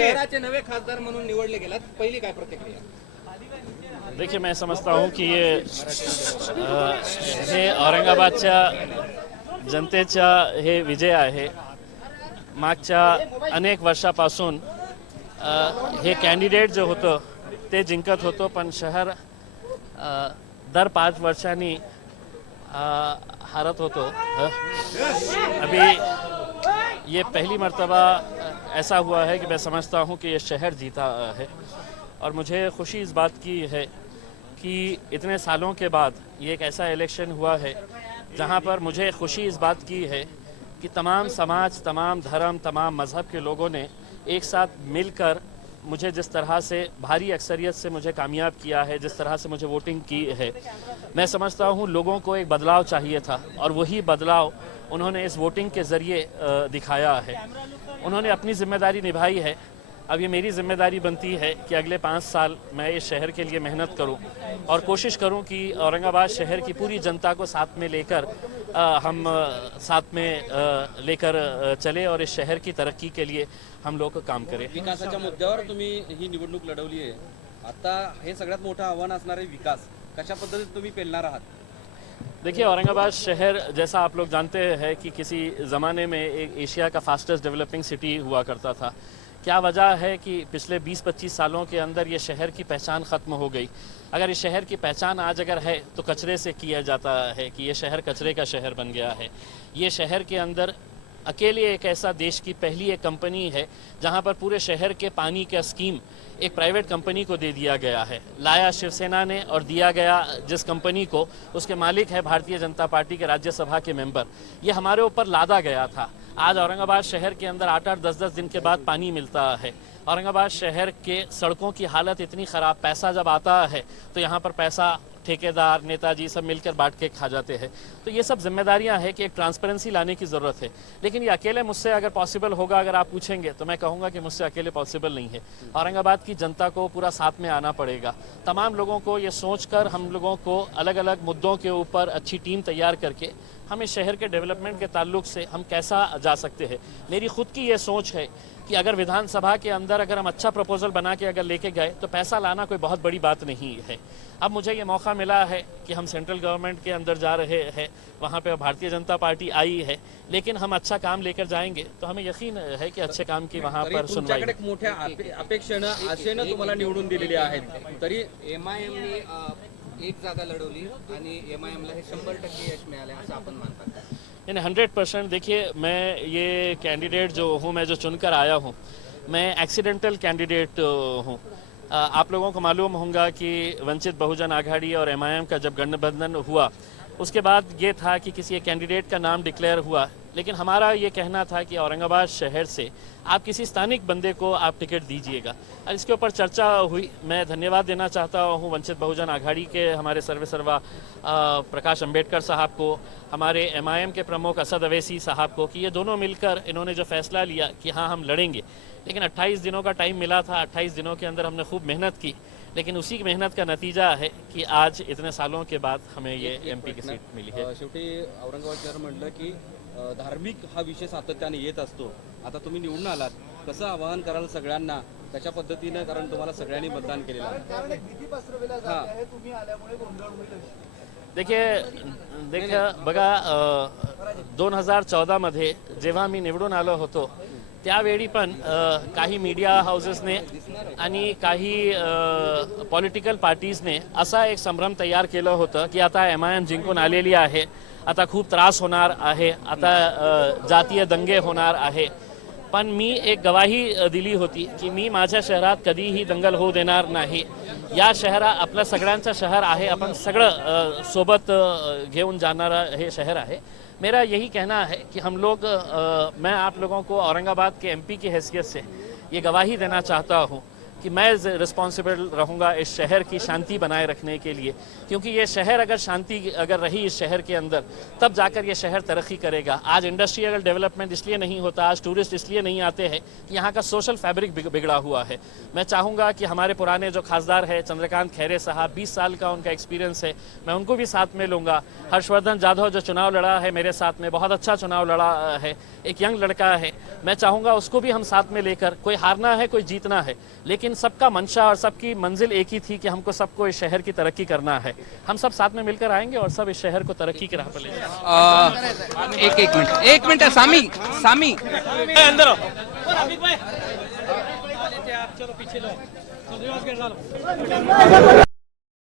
शहराचे नवे खासदार म्हणून निवडले गेलात, पहिली काय प्रतिक्रिया? देखिए, मैं समझता हूँ कि हे औरंगाबादच्या जनतेचा हे विजय आहे. मागच्या अनेक वर्षापासून हे कॅन्डिडेट जो होतं ते जिंकत होतो, पण शहर दर 5 वर्षांनी हारत होतो. अभी ये पहली मर्तबा ऐसा हुआ है कि मैं समझता हूँ कि ये शहर जीता है, और मुझे खुशी इस बात की है कि इतने सालों के बाद ये एक ऐसा इलेक्शन हुआ है जहाँ पर मुझे खुशी इस बात की है कि तमाम समाज, तमाम धर्म, तमाम मज़हब के लोगों ने एक साथ मिलकर मुझे जिस तरह से भारी अक्सरियत से मुझे कामयाब किया है, जिस तरह से मुझे वोटिंग की है, मैं समझता हूँ लोगों को एक बदलाव चाहिए था, और वही बदलाव उन्होंने इस वोटिंग के ज़रिए दिखाया है. उन्होंने अपनी ज़िम्मेदारी निभाई है. अब ये मेरी ज़िम्मेदारी बनती है कि अगले 5 साल मैं इस शहर के लिए मेहनत करूं और कोशिश करूं कि औरंगाबाद शहर की पूरी जनता को साथ में लेकर हम साथ में लेकर चले और इस शहर की तरक्की के लिए हम लोग काम करें. विकासाच्या मुद्द्यावर तुम्ही ही निवडणूक लढवली आहे. आता हे सगळ्यात मोठं आव्हान असणार आहे विकास. कशा पद्धतीने तुम्ही पेलणार आहात? देखिए, औरंगाबाद शहर जैसा आप लोग जानते हैं कि किसी ज़माने में एक एशिया का फास्टेस्ट डेवलपिंग सिटी हुआ करता था. क्या वजह है कि पिछले 20-25 सालों के अंदर ये शहर की पहचान ख़त्म हो गई. अगर इस शहर की पहचान आज अगर है तो कचरे से किया जाता है कि ये शहर कचरे का शहर बन गया है. ये शहर के अंदर अकेले एक ऐसा देश की पहली एक कंपनी है जहां पर पूरे शहर के पानी का स्कीम एक प्राइवेट कंपनी को दे दिया गया है. लाया शिवसेना ने और दिया गया जिस कंपनी को, उसके मालिक है भारतीय जनता पार्टी के राज्यसभा के मेंबर. ये हमारे ऊपर लादा गया था. आज औरंगाबाद शहर के अंदर 8-8, 10-10 दिन के बाद पानी मिलता है. औरंगाबाद शहर के सड़कों की हालत इतनी ख़राब, पैसा जब आता है तो यहाँ पर पैसा ठेकेदार, नेताजी सब मिलकर बांट के खा जाते हैं. तो ये सब जिम्मेदारियां हैं कि एक ट्रांसपेरेंसी लाने की ज़रूरत है. लेकिन ये अकेले मुझसे अगर पॉसिबल होगा, अगर आप पूछेंगे तो मैं कहूँगा कि मुझसे अकेले पॉसिबल नहीं है. औरंगाबाद की जनता को पूरा साथ में आना पड़ेगा. तमाम लोगों को ये सोचकर हम लोगों को अलग अलग मुद्दों के ऊपर अच्छी टीम तैयार करके हम इस शहर के डेवलपमेंट के ताल्लुक से हम कैसा जा सकते हैं. मेरी खुद की ये सोच है कि अगर विधानसभा के अंदर अगर हम अच्छा प्रपोजल बना के अगर लेके गए तो पैसा लाना कोई बहुत बड़ी बात नहीं है. अब मुझे ये मौका मिला है कि हम सेंट्रल गवर्नमेंट के अंदर जा रहे हैं, वहाँ पे भारतीय जनता पार्टी आई है, लेकिन हम अच्छा काम लेकर जाएंगे तो हमें यकीन है कि अच्छे काम की वहाँ पर सुनवाई. तुमच्याकडे मोठ्या अपेक्षेनं आशेनं तुम्हाला निवडून दिलेले आहेत, तरी MIM ने एक जागा लढवली आणि MIM ला हे 100% यश मिळाले असं आपण मानता? यानी 100%. देखिए, मैं ये कैंडिडेट जो हूँ, मैं जो चुनकर आया हूँ, मैं एक्सीडेंटल कैंडिडेट हूँ. आप लोगों को मालूम होगा कि वंचित बहुजन आघाड़ी और MIM का जब गठबंधन हुआ उसके बाद ये था कि किसी एक कैंडिडेट का नाम डिक्लेयर हुआ, लेकिन हमारा ये कहना था कि औरंगाबाद शहर से आप किसी स्थानिक बंदे को आप टिकट दीजिएगा. और इसके ऊपर चर्चा हुई. मैं धन्यवाद देना चाहता हूँ वंचित बहुजन आघाड़ी के हमारे सर्वेसर्वा प्रकाश अंबेडकर साहब को, हमारे MIM के प्रमुख असद अवैसी साहब को, कि ये दोनों मिलकर इन्होंने जो फैसला लिया कि हाँ हम लड़ेंगे. लेकिन 28 दिनों का टाइम मिला था. 28 दिनों के अंदर हमने खूब मेहनत की, लेकिन उसी की मेहनत का नतीजा है कि आज इतने सालों के बाद हमें ये MP की सीट मिली है. शेवटी औरंगाबाद शहर म्हटलं की धार्मिक हा विषय सातत्याने येत असतो. आता तुम्ही निवडून आलात, कसं आवाहन कराल सगळ्यांना कशा पद्धतीनं, कारण तुम्हाला सगळ्यांनी मतदान केलेलं आहे. देखिए बघा, 2014 मध्ये जेव्हा मी निवडून आलो होतो त्यावेळी पण काही मीडिया हाऊसेसने आणि काही पॉलिटिकल पार्टीजने असा एक संभ्रम तयार केलं होतं की आता MIM जिंकून आलेली आहे, आता खूप त्रास होणार आहे, आता जातीय दंगे होणार आहे. पण मी एक गवाही दिली होती की मी माझ्या शहरात कधीही दंगल होऊ देणार नाही. या शहरा आपलं सगळ्यांचं शहर आहे, आपण सगळं सोबत घेऊन जाणारं हे शहर आहे. मेरा यही कहना है कि हम लोग मैं आप लोगों को औरंगाबाद के MP की हैसियत से ये गवाही देना चाहता हूँ कि मैं रिस्पॉन्सिबल रहूँगा इस शहर की शांति बनाए रखने के लिए, क्योंकि ये शहर अगर शांति अगर रही इस शहर के अंदर तब जाकर ये शहर तरक्की करेगा। आज इंडस्ट्रियल डेवलपमेंट इसलिए नहीं होता, आज टूरिस्ट इसलिए नहीं आते हैं कि यहाँ का सोशल फैब्रिक बिगड़ा हुआ है। मैं चाहूँगा कि हमारे पुराने जो खासदार है चंद्रकांत खैरे साहब, 20 साल का उनका एक्सपीरियंस है, मैं उनको भी साथ में लूँगा। हर्षवर्धन जाधव जो चुनाव लड़ा है मेरे साथ में, बहुत अच्छा चुनाव लड़ा है, एक यंग लड़का है, मैं चाहूँगा उसको भी हम साथ में लेकर, कोई हारना है कोई जीतना है, लेकिन सबका मंशा और सबकी मंजिल एक ही थी कि हमको सबको इस शहर की तरक्की करना है। हम सब साथ में मिलकर आएंगे और सब इस शहर को तरक्की की राह पर ले जाएंगे। एक मिनट सामी सामी अंदर चलो पीछे लो